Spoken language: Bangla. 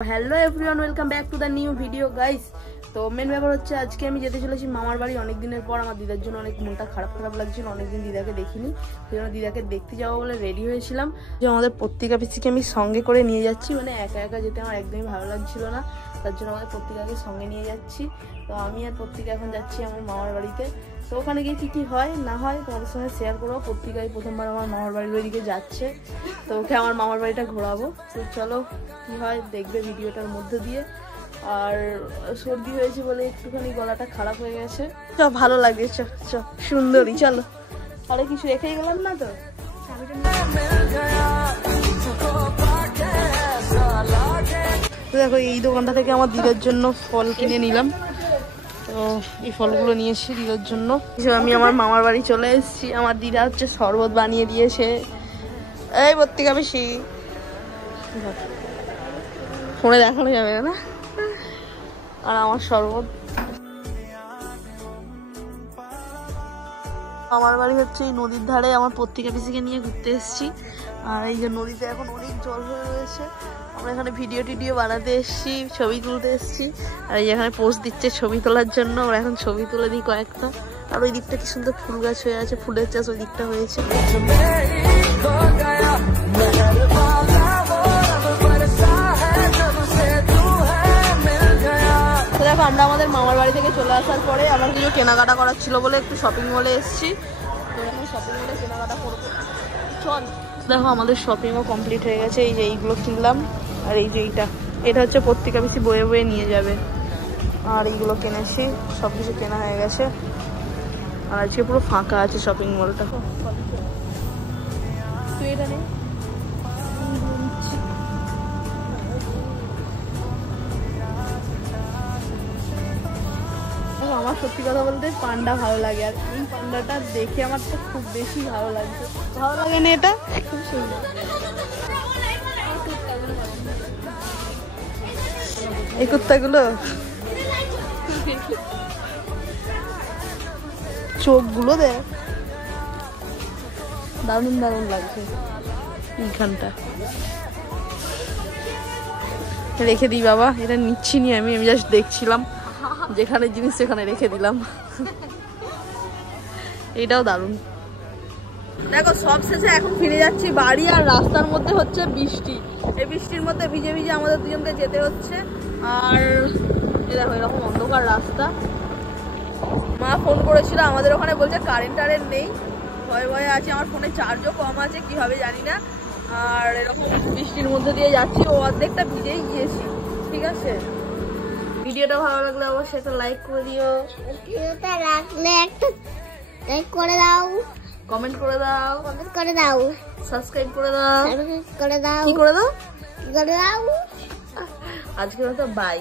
Hello everyone welcome back to the new video guys. तो मेन ব্যাপার হচ্ছে আজকে আমি যেতে চলেছি মামার বাড়ি। অনেক দিনের পর আমার দিদার জন্য অনেক মনটা খারাপ লাগছিল, অনেকদিন দিদাকে দেখিনি, সেজন্য দিদাকে দেখতে যাবো বলে রেডি হয়েছিলাম। যে আমাদের পত্রিকা পিসিকে আমি সঙ্গে করে নিয়ে যাচ্ছি, মানে একা একা যেতে আমার একদমই ভালো লাগছিল না, তার জন্য আমাদের পত্রিকাকে সঙ্গে নিয়ে যাচ্ছি। তো আমি আর পত্রিকা এখন যাচ্ছি আমার মামার বাড়িতে। তো ওখানে গিয়ে কী হয় না হয় তোমাদের সঙ্গে শেয়ার করবো। পত্রিকায় প্রথমবার আমার মামার বাড়ির ওইদিকে যাচ্ছে, তো ওকে আমার মামার বাড়িটা ঘোরাবো। তো চলো কী হয় দেখবে ভিডিওটার মধ্যে দিয়ে। আর সর্দি হয়েছে বলে একটুখানি গলাটা খারাপ হয়ে গেছে। চ ভালো লাগে, চ চ সুন্দরী চলো। আরে কিছু রেখেই গেলাম না তো। দেখো এই দোকানটা থেকে আমার দিদার জন্য ফল কিনে নিলাম। তো এই ফলগুলো নিয়েছি দিদার জন্য। আমি আমার মামার বাড়ি চলে এসেছি। আমার দিদা হচ্ছে শরবত বানিয়ে দিয়েছে। এই পত্রিকা বেশি ফোনে দেখানো যাবে না। আর আমার শরবত। আমার বাড়ি হচ্ছে এই নদীর ধারে। আমার পত্রিকা পিসিকে নিয়ে ঘুরতে এসেছি। আর এই যে নদীতে এখন অনেক জল হয়ে রয়েছে। আমরা এখানে ভিডিও টিডিও বানাতে এসেছি, ছবি তুলতে এসেছি। আর এই এখানে পোস্ট দিচ্ছে ছবি তোলার জন্য। আমরা এখন ছবি তুলে দিই কয়েকটা। আর ওই দিকটা কি সুন্দর ফুল গাছ হয়ে আছে, ফুলের চাষ ওই দিকটা হয়েছে। দেখো আমরা আমাদের মামার বাড়ি থেকে চলে আসার পরে আমার কিছু কেনাকাটা করার ছিল বলে একটু শপিং মলে এসেছি। তো এখন শপিং মলে কেনাকাটা করবো, চল। দেখো আমাদের শপিংও কমপ্লিট হয়ে গেছে। এই যে এইগুলো কিনলাম, আর এই যে এটা হচ্ছে পত্রিকা বেশি বয়ে বয়ে নিয়ে যাবে। আর এইগুলো কিনেছি, সব কিছু কেনা হয়ে গেছে। আর আজকে পুরো ফাঁকা আছে শপিং মলটা। তুই এটা নেই। আমার সত্যি কথা বলতে পান্ডা ভালো লাগে, আর এই পান্ডাটা দেখে আমার তো খুব বেশি ভালো লাগছে। ভালো লাগে না এটা? খুব সুন্দর এই কুত্তাগুলো, চোখগুলো দেখ দারুণ দারুণ লাগছে। এইখানটা রেখে দিই বাবা, এটা নিচ্ছি নি আমি জাস্ট দেখছিলাম। যেখানে জিনিস সেখানে রেখে দিলাম। এটাও দারুণ। দেখো সব শেষে এখন ফিরে যাচ্ছি বাড়ি। আর রাস্তার মধ্যে হচ্ছে বৃষ্টি। এই বৃষ্টির মধ্যে ভিজে ভিজে আমাদের দুজনকে যেতে হচ্ছে। আর দেখো এরকম অন্ধকার রাস্তা। মা ফোন করেছিল আমাদের ওখানে, বলছে কারেন্ট নেই, ভয়ে ভয়ে আছে। আমার ফোনে চার্জও কম আছে, কি হবে জানি না। আর এরকম বৃষ্টির মধ্যে দিয়ে যাচ্ছি, ও অর্ধেকটা ভিজেই গিয়েছি। ঠিক আছে, ভিডিওটা ভালো লাগলে অবশ্যই একটা লাইক করে দিও। ভিডিওটা লাগলে একটা লাইক করে দাও, কমেন্ট করে দাও, সাবস্ক্রাইব করে দাও, কি করে দাও। আজকের মতো বাই।